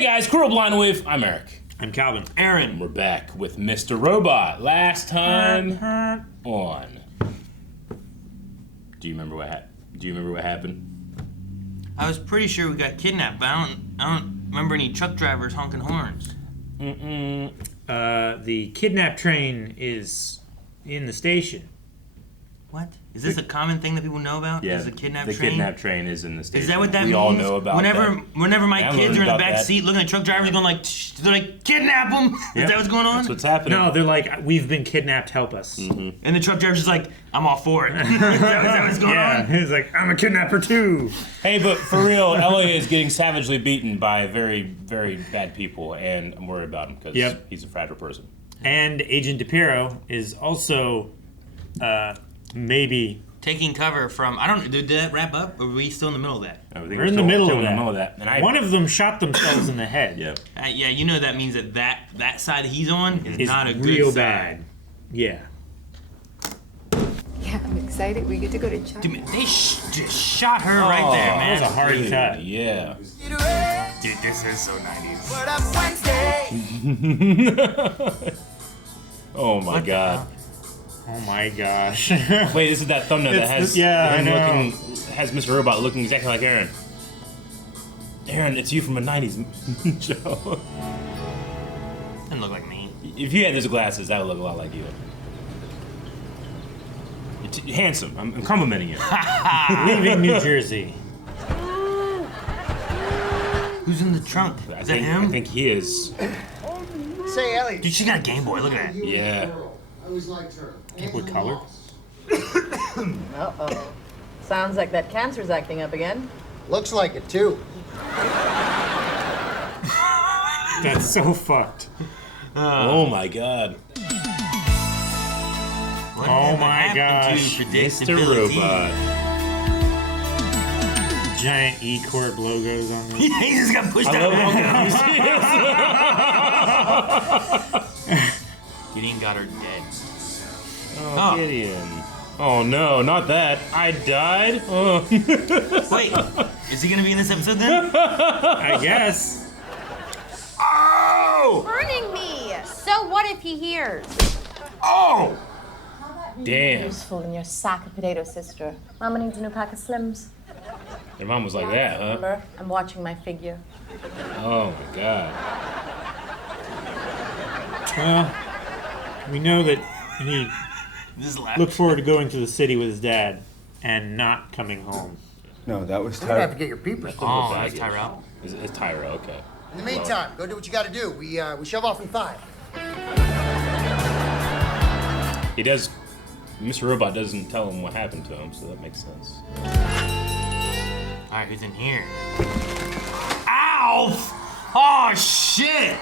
Hey guys, Cruel Blind Wave. I'm Eric. I'm Calvin. Aaron. We're back with Mr. Robot. Last time on. Do you remember what happened? I was pretty sure we got kidnapped, but I don't remember any truck drivers honking horns. The kidnap train is in the station. What? Is this a common thing that people know about? Yeah, Is a kidnap the train? kidnap train is in the station. Is that what that means? We all know about that. Whenever my I kids learned are in the about back that. seat looking at truck drivers going like, they're like, kidnap them! Yep. Is that what's going on? That's what's happening. No, they're like, we've been kidnapped, help us. Mm-hmm. And the truck driver's just like, I'm all for it. Is that what's going Yeah, on? he's like, I'm a kidnapper too. Hey, but for real, Elliot is getting savagely beaten by very, very bad people, and I'm worried about him because he's a fragile person. And Agent DePiro is also, maybe... Taking cover from, did that wrap up? Or are we still in the middle of that? We're in the middle of that. And one of them shot themselves in the head. Yeah. Yeah, you know that means that side he's on is not a good real side. bad. Yeah. Yeah, I'm excited. We get to go to China. Dude, they just shot her right there, man. That was a hard cut. Yeah. Dude, this is so 90s. Oh my god. Oh my gosh. Wait, this is that thumbnail that has I know. has Mr. Robot looking exactly like Aaron. Aaron, it's you from a 90s show. Doesn't look like me. If you had those glasses, that would look a lot like you. You're handsome. I'm complimenting you. Leaving New Jersey. Who's in the trunk? Is that him? I think he is. Say, Elliot. Dude, she got a Game Boy. Look at that. Yeah. I always liked her. What color? Uh-oh. Sounds like that cancer's acting up again. Looks like it, too. That's so fucked. Oh my god. Oh my gosh. Mr. Robot. Giant E-Corp logos on this. He just got pushed I out. love Gideon got her dead. Oh, Gideon. Oh no, not that. I died? Oh. Wait, is he gonna be in this episode then? I guess. Oh! Burning me! So what if he hears? Oh! Damn. Useful in your sack of potato, sister. Mama needs a new pack of Slims. Your mom was like that, huh? Remember? I'm watching my figure. Oh my god. Well, we know that he looked forward to going to the city with his dad and not coming home. No, that was You're gonna have to Tyler. get your peepers. Oh, that's Tyrell. It's Tyra, okay. In the meantime, go do what you gotta do. We shove off in 5. He does. Mr. Robot doesn't tell him what happened to him, so that makes sense. Alright, who's in here? Alf! Oh, shit!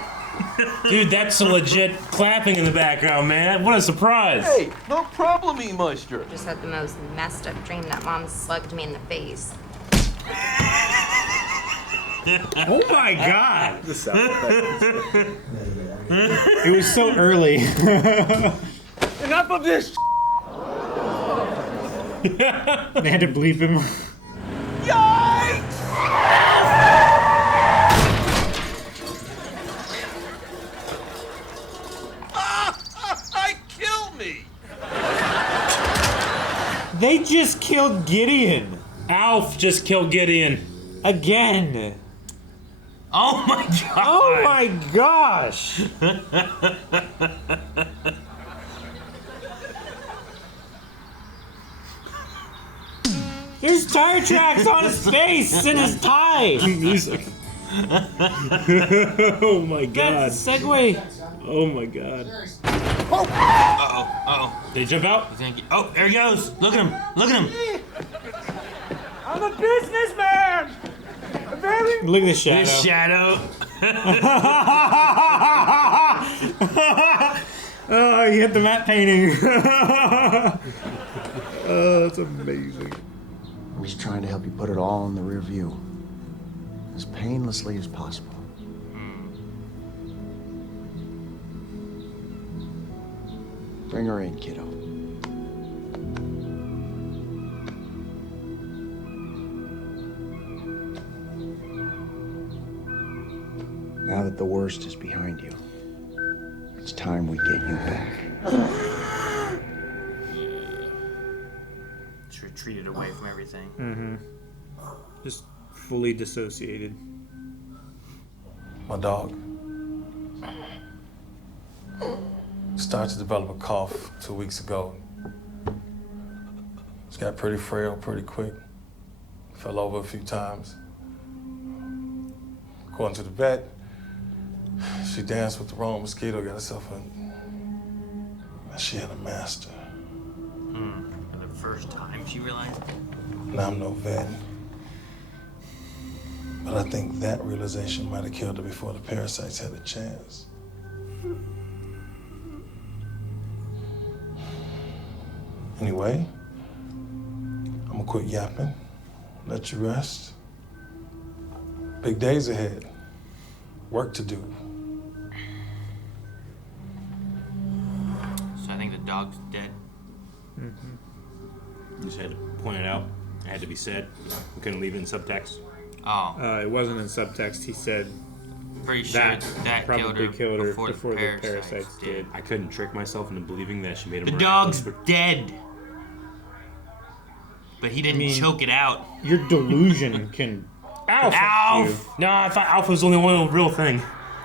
Dude, that's a legit clapping in the background, man. What a surprise. Hey, no problem, Meister. Just had the most messed up dream that Mom slugged me in the face. Oh my god! It was so early. Enough of this. They had to bleep him. Yikes! Kill me! They just killed Gideon. Alf just killed Gideon. Again. Oh my god! Oh my gosh! There's tire tracks on his face and his tie. Music. Oh my god. Segway. Oh my god. Uh-oh. Did he jump out? Oh, there he goes. Look at him. Look at him. I'm a businessman! Look at the shadow. This shadow. Oh, you hit the matte painting. Oh, that's amazing. I'm just trying to help you put it all in the rear view. As painlessly as possible. Bring her in, kiddo. Now that the worst is behind you, it's time we get you back. Just retreated away from everything. Mm-hmm. Just fully dissociated. My dog started to develop a cough 2 weeks ago. It's got pretty frail pretty quick. Fell over a few times. According to the vet, she danced with the wrong mosquito, got herself a... She had a master. For the first time, she realized. Now I'm no vet. But I think that realization might have killed her before the parasites had a chance. Anyway, I'm gonna quit yapping, let you rest. Big days ahead, work to do. So I think the dog's dead. You just had to point it out. It had to be said. We couldn't leave it in subtext. Oh. It wasn't in subtext. He said Pretty sure that probably killed her before before the the parasites did. I couldn't trick myself into believing that she made him. The dog's dead. But he didn't choke it out. Your delusion can... Alf! No, I thought Alf was the only one real thing.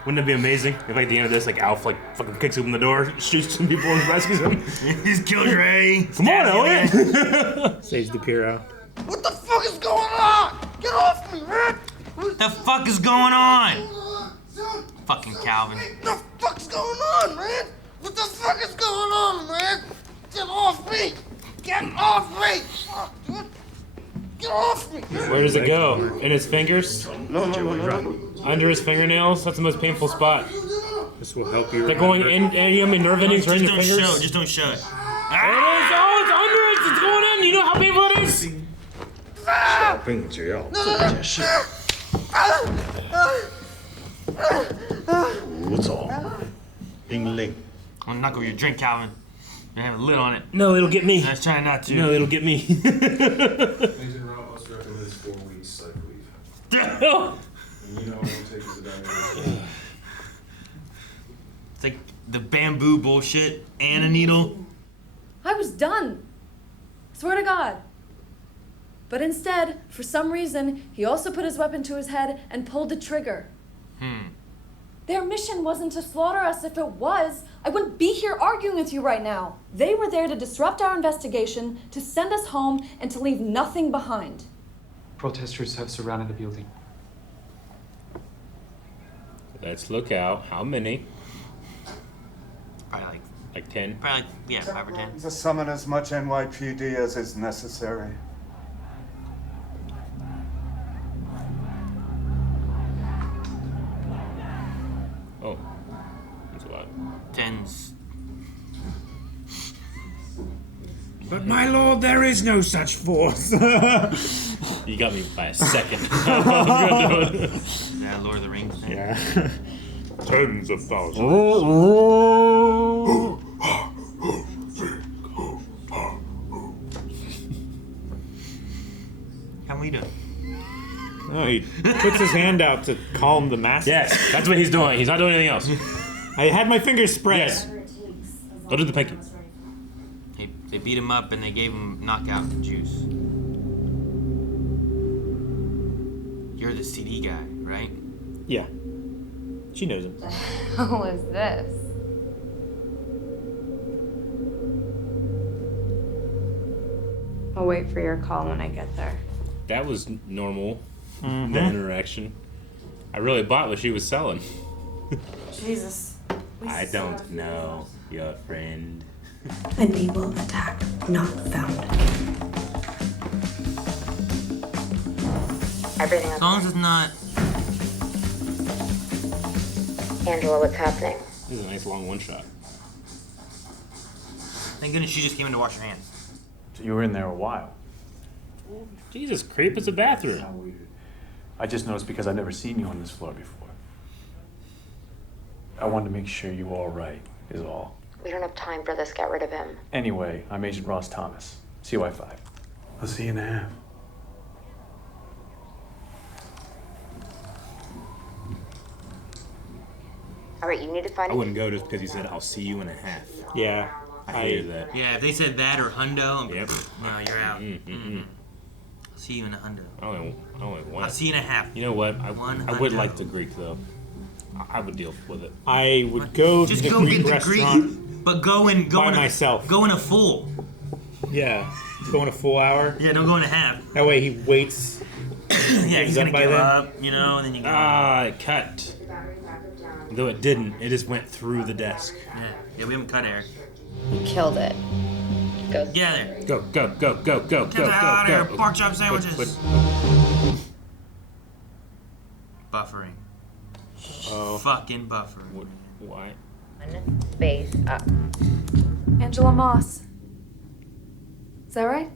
Wouldn't it be amazing if at the end of this, like Alf like fucking kicks open the door, shoots some people and rescues them? He's killed Ray. Come on, Elliot! Saves the Piro. What the fuck is going on? Get off me, man! What the fuck is going on? Fucking Calvin. What the fuck's going on, man? What the fuck is going on, man? Get off me! Get off me! Get off me! Where does it go? In his fingers? No. Under his fingernails? That's the most painful spot. This will help you. They're going in, and you have nerve endings right in your fingers? Just don't show it. There it is! Oh, it's under it! It's going in! You know how painful it is? 小病只要做件事，胡总，命令。 I'm not going to your drink, Calvin. You have a lid on it. No, it'll get me. I was trying not to. No, it'll get me. Agent Ramos recommends 4 weeks psych leave. And you know I won't take this evaluation. It's like the bamboo bullshit and a needle. I was done. Swear to God. But instead, for some reason, he also put his weapon to his head and pulled the trigger. Their mission wasn't to slaughter us. If it was, I wouldn't be here arguing with you right now. They were there to disrupt our investigation, to send us home, and to leave nothing behind. Protesters have surrounded the building. Let's look out. How many? Probably like 10? Probably like, yeah, 5 or 10. To summon as much NYPD as is necessary. Oh, that's a lot. 10's. But my lord, there is no such force. You got me by a second. Yeah, Lord of the Rings thing. Yeah. Tens of thousands. How we doing? No, he puts his hand out to calm the masses. Yes, that's what he's doing. He's not doing anything else. I had my fingers spread. Yes. Go to the pinky. They beat him up and they gave him knockout juice. You're the CD guy, right? Yeah. She knows him. What was this? I'll wait for your call when I get there. That was normal. The interaction. I really bought what she was selling. Jesus. I don't know your friend. Enable attack not found. Everything As long as it's not. Angela, what's happening? This is a nice long one shot. Thank goodness she just came in to wash her hands. So you were in there a while. Jesus, creep, it's a bathroom. How weird. I just noticed because I've never seen you on this floor before. I wanted to make sure you were all right, is all. We don't have time for this. Get rid of him. Anyway, I'm Agent Ross Thomas, CY5. I'll see you in a half. All right, you need to find I wouldn't go just because he said, I'll see you in a half. Yeah. I hated that. Yeah, if they said that or hundo, Yep. no, you're out. I'll see you in a hundo. Only one. I'll see you in a half. You know what? I would hundo. like the Greek, though. I would deal with it. I would go Just to the go Greek get the restaurant Greek, but go in myself. Go in a full. Yeah. Go in a full hour. Yeah, don't go in a half. That way he waits. Yeah, he's gonna by give then. up, you know, and then you go. It cut. Though it didn't. It just went through the desk. Yeah, we haven't cut, Eric. Killed it. Go. Yeah, there. Go. Get the hell out of here. Pork chop sandwiches. Buffering. Oh. Fucking buffering. Why? Face up. Angela Moss. Is that right?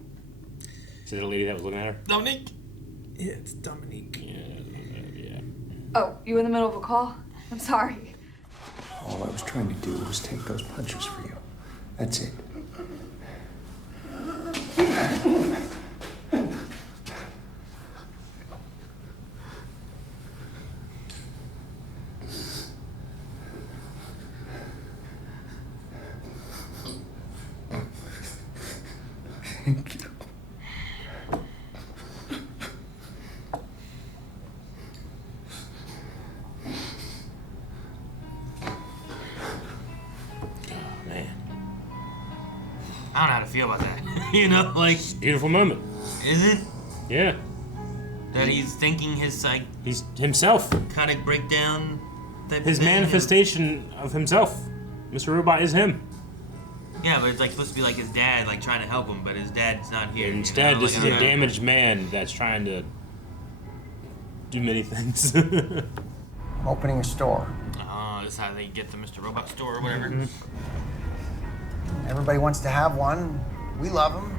Is it a lady that was looking at her? Dominique. Yeah, it's Dominique. Yeah. Oh, you in the middle of a call? I'm sorry. All I was trying to do was take those punches for you. That's it. Thank you. I don't know how to feel about that. You know, like. Beautiful moment. Is it? Yeah. That he's thinking his He's himself. kind of breakdown. His manifestation of himself. Mr. Robot is him. Yeah, but it's like supposed to be like his dad, like trying to help him, but his dad's not here. Instead, you know? this Like, is I a don't know. damaged man that's trying to do many things. I'm opening a store. Oh, this is how they get the Mr. Robot store or whatever. Everybody wants to have one. We love them.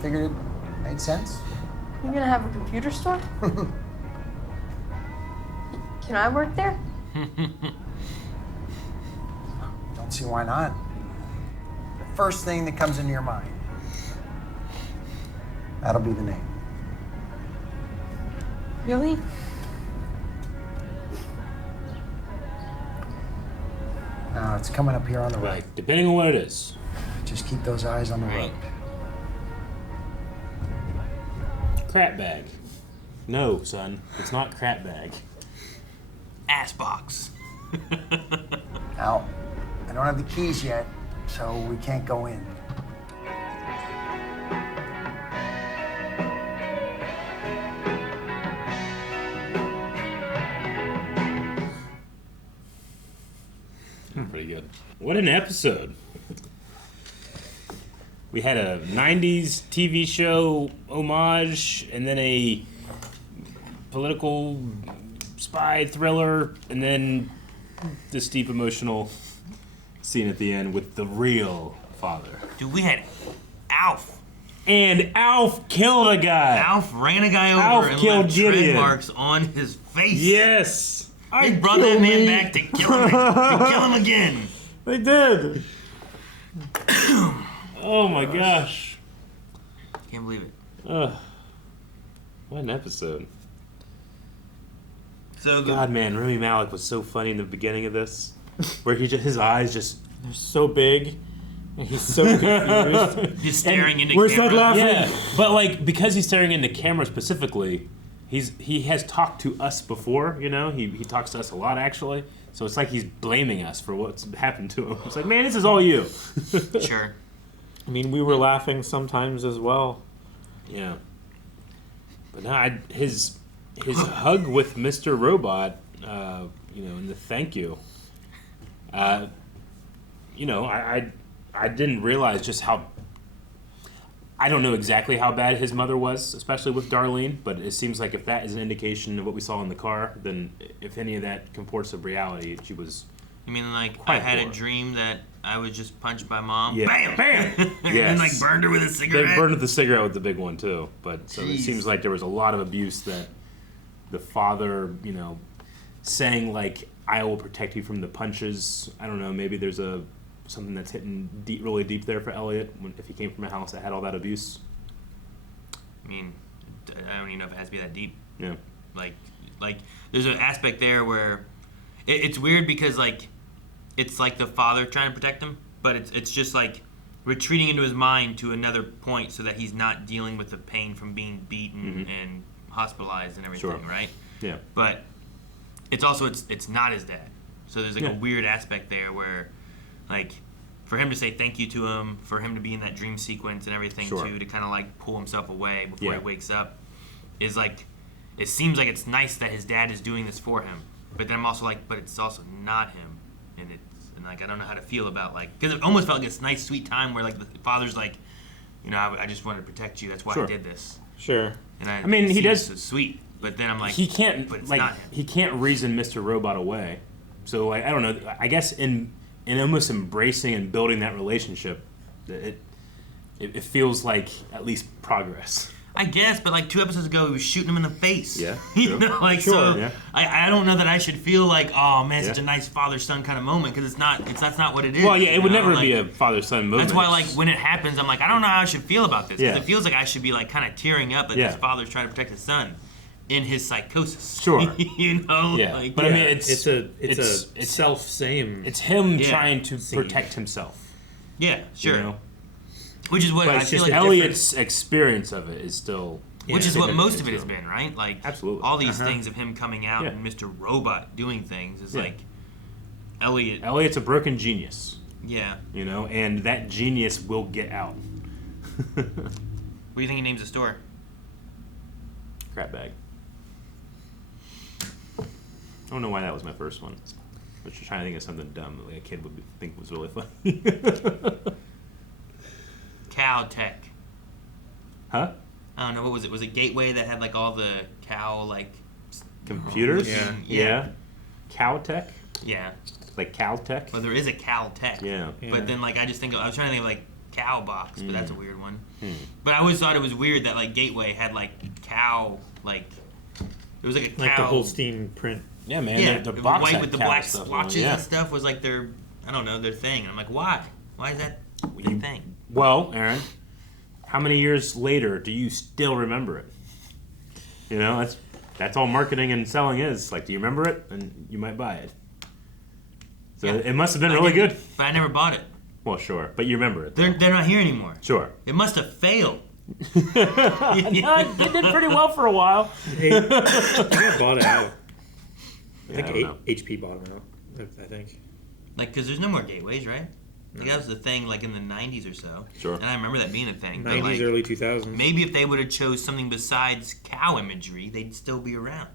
Figured it made sense. You're gonna have a computer store? Can I work there? Don't see why not. The first thing that comes into your mind. That'll be the name. Really? No, it's coming up here on the right. Depending on what it is. Just keep those eyes on the road. Crap bag. No, son. It's not crap bag. Ass box. Now, I don't have the keys yet, so we can't go in. Pretty good. What an episode. We had a 90s TV show homage, and then a political spy thriller, and then this deep emotional scene at the end with the real father. Dude, we had Alf. And Alf killed a guy. Alf ran a guy over Alf and killed left tread Gideon. marks on his face. Yes. They brought that man back to kill him, to kill him again. They did. Oh my gosh. Can't believe it. What an episode. So good. God, man, Rami Malek was so funny in the beginning of this, where his eyes just They're so big, and he's so confused. Just staring into Where's camera. that laughing? Yeah, but like because he's staring into camera specifically, he has talked to us before. You know, he talks to us a lot actually. So it's like he's blaming us for what's happened to him. It's like, man, this is all you. Sure. I mean, we were laughing sometimes as well. Yeah. But no, his hug with Mr. Robot, and the thank you. I didn't realize just how. I don't know exactly how bad his mother was, especially with Darlene, but it seems like if that is an indication of what we saw in the car, then if any of that comports of reality, she was. You mean like quite I had poor. a dream that I was just punched by mom? Yeah. Bam! Bam! And Yes. then like burned her with a cigarette? They burned with the cigarette with the big one too. But so it Jeez. seems like there was a lot of abuse that the father, saying like, "I will protect you from the punches." I don't know. Maybe there's something that's hitting really deep there for Elliot if he came from a house that had all that abuse. I mean, I don't even know if it has to be that deep. Yeah. Like there's an aspect there where it's weird because like it's like the father trying to protect him, but it's just like retreating into his mind to another point so that he's not dealing with the pain from being beaten and hospitalized and everything, right? Yeah. But it's also it's not his dad. So there's like a weird aspect there where like for him to say thank you to him, for him to be in that dream sequence and everything too, to kind of like pull himself away before he wakes up, is like, it seems like it's nice that his dad is doing this for him, but then I'm also like, but it's also not him, and like I don't know how to feel about like, because it almost felt like this nice sweet time where like the father's like, you know, I just wanted to protect you, that's why I did this. Sure. And I mean, he does so sweet, but then I'm like, he can't but it's like not him. he can't reason Mr. Robot away. So like I don't know. I guess in almost embracing and building that relationship, it feels like at least progress. I guess, but like 2 episodes ago, he was shooting him in the face. Yeah. You know, like Sure, so. yeah. I don't know that I should feel like, oh man, such a nice father-son kind of moment, because that's not what it is. Well, yeah, it would never like, be a father-son moment. That's why, like, when it happens, I'm like, I don't know how I should feel about this, because Yeah. it feels like I should be like kind of tearing up that his father's trying to protect his son in his psychosis. Sure. You know. Yeah. Like, But I mean, it's self-same. It's him Yeah. trying to protect himself. Yeah. Sure. You know? Which is what But I it's feel just like. Elliot's experience of it is still. Which is what most of it has been, right? Like Absolutely. all these things of him coming out and Mr. Robot doing things is like Elliot. Elliot's a broken genius. Yeah. You know, and that genius will get out. What do you think he names the store? Crap bag. I don't know why that was my first one. I was just trying to think of something dumb that like a kid would think was really funny. Cow Tech. Huh? I don't know, what was it? Was it Gateway that had like all the cow like Computers? Yeah. Cow Tech? Yeah. Like Caltech? Well, there is a Cal Tech. Yeah. But then like I was trying to think of like Cow Box, but that's a weird one. But I always thought it was weird that like Gateway had like cow, like it was like a cow. Like the Holstein print. Yeah, man. Yeah, the it was box white had with the cow black stuff on it, splotches yeah. and stuff was like their, I don't know, their thing. And I'm like, why? Why is that their thing? Well, Aaron, how many years later do you still remember it? You know, that's all marketing and selling is. Like, do you remember it? And you might buy it. So it must have been really good. But I never bought it. Well, sure, but you remember it. They're not here anymore. Sure. It must have failed. They did pretty well for a while. I think I bought it out. I Yeah, I think don't HP bought it out. I think. Like, because there's no more gateways, right? Like, that was the thing, like, in the 90s or so. Sure. And I remember that being a thing. 90s, But, like, early 2000s. maybe if they would have chose something besides cow imagery, they'd still be around.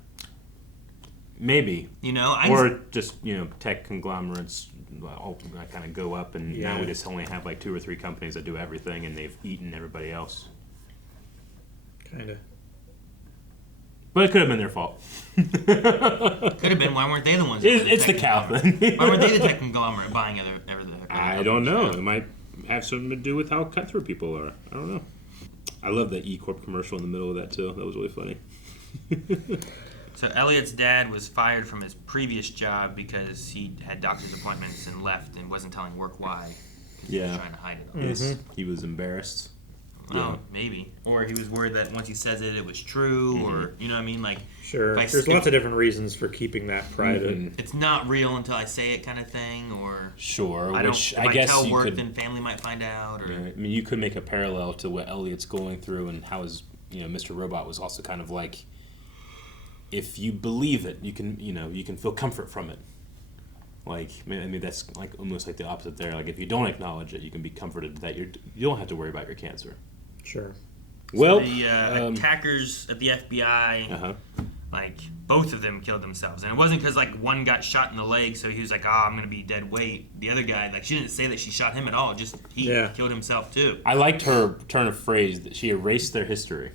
Maybe. You know? Or just, you know, tech conglomerates ultimately kind of go up, and now we just only have like 2 or 3 companies that do everything, and they've eaten everybody else. Kind of. But it could have been their fault. Could have been. Why weren't they the ones? It's the cow thing. Why weren't they the tech conglomerate buying everything? I don't know. It might have something to do with how cutthroat people are. I don't know. I love that E-Corp commercial in the middle of that, too. That was really funny. So Elliot's dad was fired from his previous job because he had doctor's appointments and left and wasn't telling work why. He was trying to hide it. Yes. He was embarrassed. Oh, maybe. Or he was worried that once he says it, it was true, or, you know what I mean? Like, Sure. There's lots of different reasons for keeping that private. it's not real until I say it kind of thing, or... Sure, if I guess tell you work, could... then family might find out, or... Yeah, I mean, you could make a parallel to what Elliot's going through and how his, you know, Mr. Robot was also kind of like, if you believe it, you can, you know, you can feel comfort from it. Like, I mean, that's like almost like the opposite there. Like, if you don't acknowledge it, you can be comforted that you don't have to worry about your cancer. Sure. Well, so the attackers at the FBI, like, both of them killed themselves. And it wasn't because, like, one got shot in the leg, so he was like, I'm going to be dead weight. The other guy, like, she didn't say that she shot him at all. Just he killed himself, too. I liked her turn of phrase that she erased their history.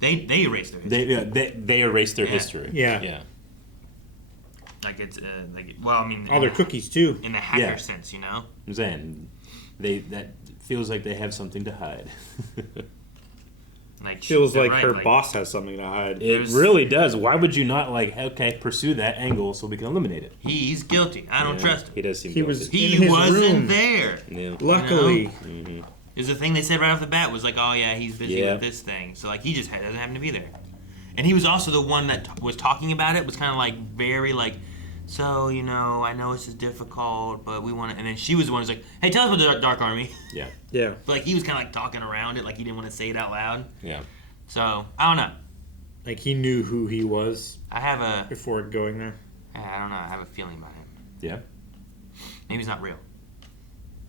They erased their history. They erased their history. Yeah. Like, it's, like, well, I mean... All their cookies, too. In the hacker sense, you know? I'm saying, that feels like they have something to hide. Like, feels like her boss has something to hide. It really does. Why would you not, like, okay, pursue that angle so we can eliminate it? He's guilty. I don't trust him. He does seem guilty. He wasn't there. Yeah. Luckily. You know? It was the thing they said right off the bat was like, oh yeah, he's busy with this thing. So like he just doesn't happen to be there. And he was also the one that was talking about it, was kind of like very like, so, you know, I know this is difficult, but we want to... And then she was the one who's like, hey, tell us about the Dark Army. Yeah. Yeah. But, like, he was kind of, like, talking around it, like he didn't want to say it out loud. Yeah. So, I don't know. Like, he knew who he was I have a... before going there. I don't know. I have a feeling about him. Yeah. Maybe he's not real.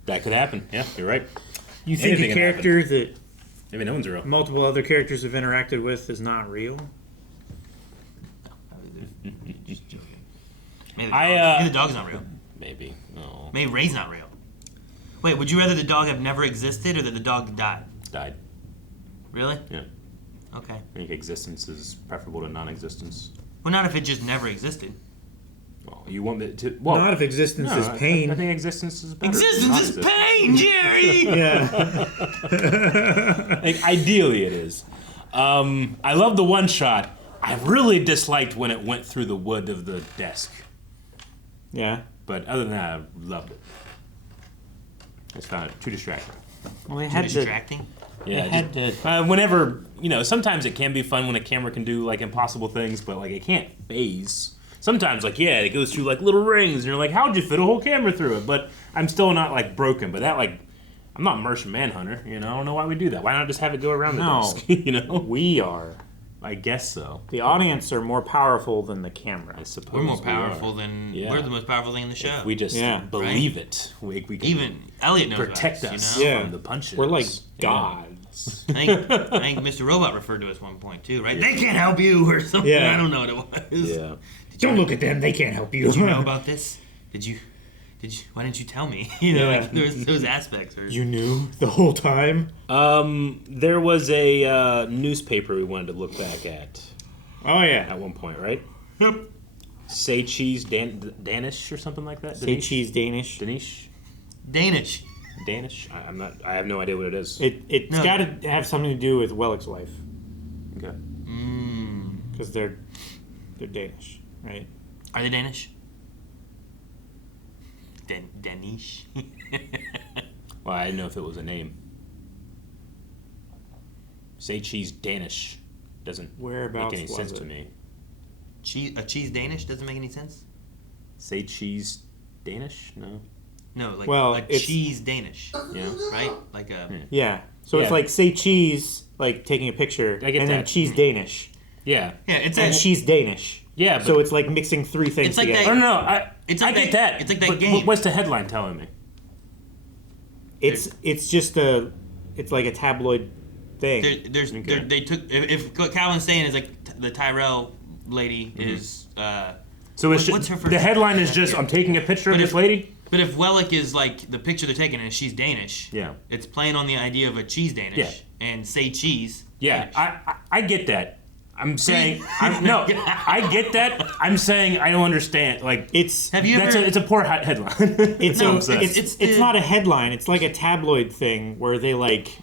That could happen. Yeah, you're right. You think Anything a can character that maybe no one's real. multiple other characters have interacted with is not real? Maybe maybe the dog's not real. Maybe. No. Maybe Ray's not real. Wait, would you rather the dog have never existed or that the dog died? Died. Really? Yeah. Okay. I think existence is preferable to non-existence. Well, not if it just never existed. Well, you want it to... Well, not if existence is pain. I think existence is better. Existence is pain, Jerry! Yeah. Like, ideally it is. I love the one shot. I really disliked when it went through the wood of the desk. Yeah. But other than that, I loved it. I just found it too distracting. Well, they Too had distracting? Yeah, They had to... whenever, you know, sometimes it can be fun when a camera can do, like, impossible things, but, like, it can't phase. Sometimes, like, yeah, it goes through, like, little rings, and you're like, how'd you fit a whole camera through it? But I'm still not, like, broken. But that, like, I'm not Martian Manhunter, you know? I don't know why we do that. Why not just have it go around the desk, you know? We are. I guess so. The audience are more powerful than the camera. I suppose We're more we powerful are. than... Yeah. We're the most powerful thing in the show. If we just believe it. We can Even Elliot knows protect about us you know? from the punches. We're like Yeah. gods. I think Mr. Robot referred to us one point, too, right? They can't help you or something. Yeah. I don't know what it was. Yeah. Don't look at them. They can't help you. Did you know about this? Did you? Why didn't you tell me? You know, Yeah. like there's those aspects. Or, You knew the whole time? There was a newspaper we wanted to look back at. Oh, yeah. At one point, right? Yep. Say cheese Danish or something like that. Say cheese Danish. Danish. I'm not. I have no idea what it is. It's got to have something to do with Wellick's life. Okay. Because they're Danish, right? Are they Danish? Danish. Well, I didn't know if it was a name. Say cheese Danish doesn't Whereabouts make any was sense it? to me. A cheese Danish doesn't make any sense. Say cheese Danish? No. No, like Well, like it's- cheese Danish. Yeah. Right? Like a. Yeah. So it's Yeah. like say cheese, like taking a picture, I get and then that. cheese Danish. Yeah. Yeah, it's And a. cheese Danish. Yeah, but So it's like mixing three things It's like together. that- no. It's I like get that- that. it's like that But game. What's the headline telling me? It's just it's like a tabloid thing. They took if what Calvin's saying is like the Tyrell lady is. So it's what's her first? the headline is just I'm taking a picture of But this if- lady. But if Wellick is like the picture they're taking and she's Danish, Yeah. it's playing on the idea of a cheese Danish Yeah. and say cheese. Yeah, Danish. I get that. I'm saying no. I get that. I'm saying I don't understand. Like It's Have you that's ever? it's a poor headline. it's No, a, I'm saying. it's not a headline. It's like a tabloid thing where they like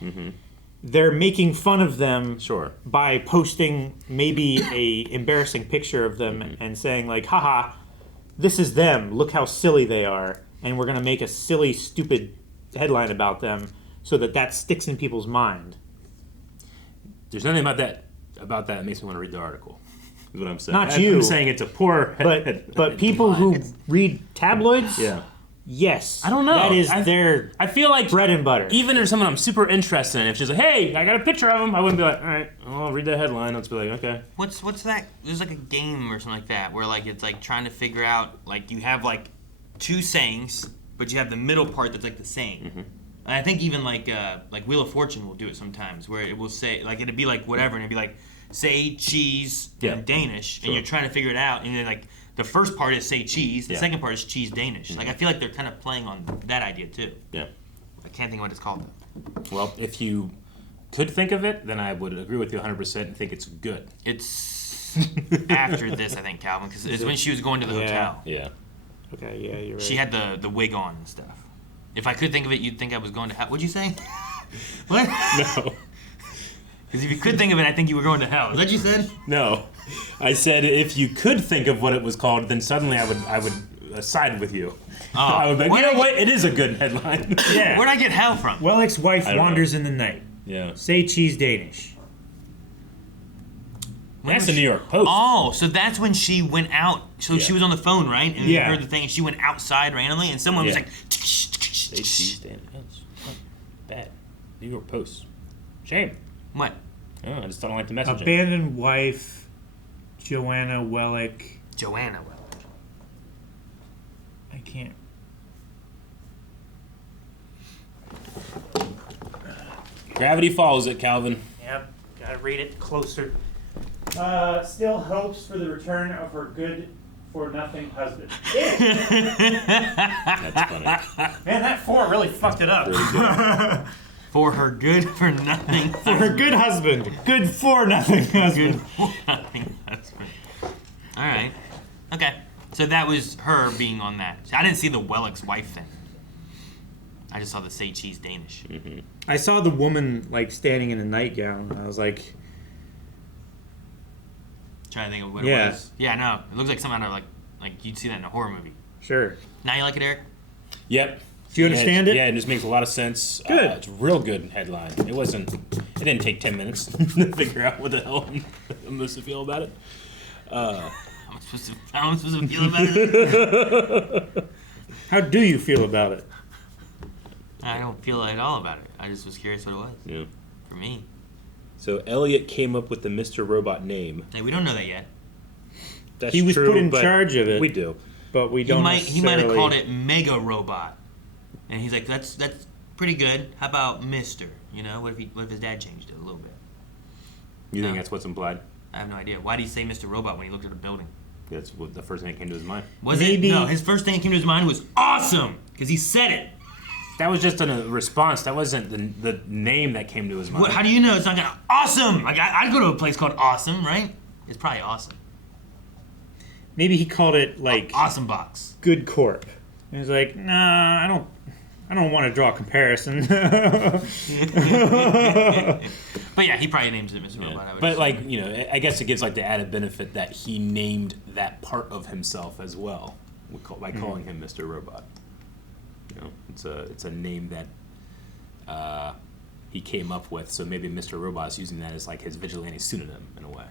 they're making fun of them Sure. by posting maybe a embarrassing picture of them and saying like, haha, this is them. Look how silly they are, and we're gonna make a silly, stupid headline about them so that sticks in people's mind. There's nothing about that makes me want to read the article. Is what I'm saying. Not you. I'm saying it's a poor. But people who read tabloids, Yeah. yes, I don't know. That is I their I feel like bread and butter. even if someone I'm super interested in, if she's like, "Hey, I got a picture of him," I wouldn't be like, "All right, well, I'll read that headline." I'll just be like, "Okay." What's that? There's like a game or something like that where like it's like trying to figure out like you have like two sayings, but you have the middle part that's like the saying. And I think even like Wheel of Fortune will do it sometimes where it will say like it'd be like whatever and it'd be like say cheese in Danish and you're trying to figure it out and then like the first part is say cheese, the second part is cheese Danish. Like I feel like they're kind of playing on that idea too. Yeah. I can't think of what it's called though. Well, if you could think of it, then I would agree with you 100% and think it's good. It's after this, I think, Calvin, because it's when she was going to the hotel. Yeah. Okay, yeah, you're right. She had the wig on and stuff. If I could think of it, you'd think I was going to hell. What'd you say? What? No. Because if you could think of it, I think you were going to hell. Is that what you said? No. I said if you could think of what it was called, then suddenly I would side with you. Oh. I would be like, you know what? It is a good headline. Yeah. Where'd I get hell from? Wellick's wife I don't wanders in the night. Yeah. Say cheese Danish. That's the New York Post. Oh, so that's when she went out So she was on the phone, right? And Yeah. heard the thing, and she went outside randomly, and someone was Yeah. like, Say cheese Danish. Bad. New York Post. Shame. What? Oh, I just don't like the messaging. Abandoned wife, Joanna Wellick. Joanna Wellick. I can't. Gravity Falls it, Calvin. Yep, gotta read it closer. Still hopes for the return of her good-for-nothing husband. That's funny. Man, that 4 really fucked it up. For her good-for-nothing For her good husband. Good-for-nothing husband. Good-for-nothing husband. All right. Okay. So that was her being on that. I didn't see the Wellick's wife thing. I just saw the Say Cheese Danish. Mm-hmm. I saw the woman, like, standing in a nightgown. And I was like... Trying to think of what Yeah. it was. Yeah, no. It looks like something out of, like you'd see that in a horror movie. Sure. Now you like it, Eric? Yep. Do you understand it? Yeah, it just makes a lot of sense. Good. It's a real good headline. It didn't take 10 minutes to figure out what the hell I'm supposed to feel about it. How am I supposed to feel about it? How do you feel about it? I don't feel at all about it. I just was curious what it was. Yeah. For me. So Elliot came up with the Mr. Robot name. Hey, we don't know that yet. That's He was true, put in but charge of it. We do. But we He don't might have necessarily- called it Mega Robot. And he's like, that's pretty good. How about Mr.? You know, what if his dad changed it a little bit? You think that's what's implied? I have no idea. Why did he say Mr. Robot when he looked at a building? That's what the first thing that came to his mind. Was it? No, his first thing that came to his mind was awesome because he said it. That was just a response. That wasn't the name that came to his mind. What, how do you know it's not gonna awesome? Like I'd go to a place called Awesome, right? It's probably awesome. Maybe he called it, like... Awesome Box. Good Corp. And he's like, nah, I don't want to draw a comparison. But yeah, he probably names it Mr. Robot. I would But assume. like, you know, I guess it gives like the added benefit that he named that part of himself as well by calling him Mr. Robot. You know, it's a name that he came up with. So maybe Mr. Robot's using that as like his vigilante pseudonym in a way.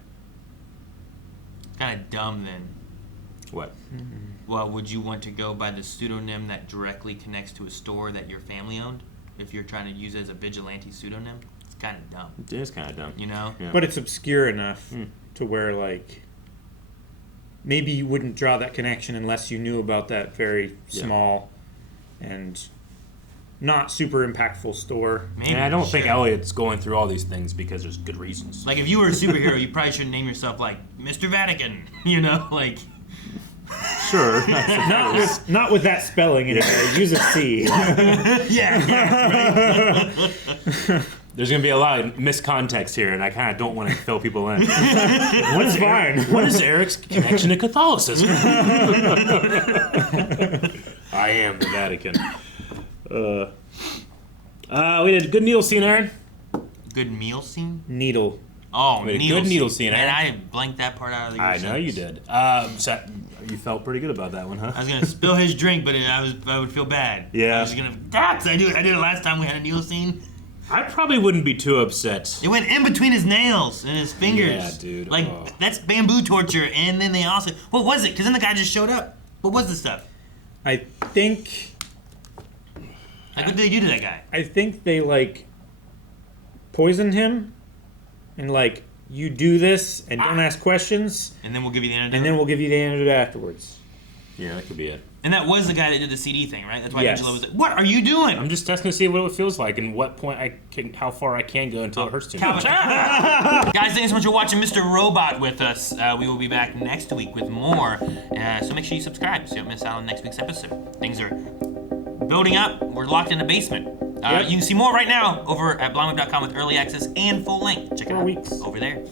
Kind of dumb then. What? Well, would you want to go by the pseudonym that directly connects to a store that your family owned? If you're trying to use it as a vigilante pseudonym, it's kind of dumb. It is kind of dumb. You know? Yeah. But it's obscure enough to where, like, maybe you wouldn't draw that connection unless you knew about that very small and not super impactful store. Maybe. And I don't think Sure. Elliot's going through all these things because there's good reasons. Like if you were a superhero, you probably shouldn't name yourself like Mr. Vatican. You know, like. Sure. Not with that spelling in there. Use a C. Yeah. Right. There's going to be a lot of miscontext here, and I kind of don't want to fill people in. What is fine. What is Eric's connection to Catholicism? I am the Vatican. We did a good needle scene, Aaron. Good meal scene? Needle. Oh, We had a needle good needle scene, Man, Aaron. I blanked that part out of the I know you did. So you felt pretty good about that one, huh? I was gonna spill his drink, but I would feel bad. Yeah. I was gonna. Cause I did it last time we had a needle scene. I probably wouldn't be too upset. It went in between his nails and his fingers. Yeah, dude. Like Oh. that's bamboo torture. And then they also. What was it? Because then the guy just showed up. What was the stuff? I think Like what did they do to that guy? I think they, like, poisoned him and, like, you do this and don't ask questions, And then we'll give you the antidote. and then we'll give you the antidote afterwards. Yeah, that could be it. And that was the guy that did the CD thing, right? That's why Yes. Angela was like, "What are you doing?" I'm just testing to see what it feels like and what point how far I can go until it hurts too much. Guys, thanks so much for watching Mr. Robot with us. We will be back next week with more. So make sure you subscribe so you don't miss out on next week's episode. Things are building up. We're locked in the basement. You can see more right now over at blindweb.com with early access and full length. Check it out over there.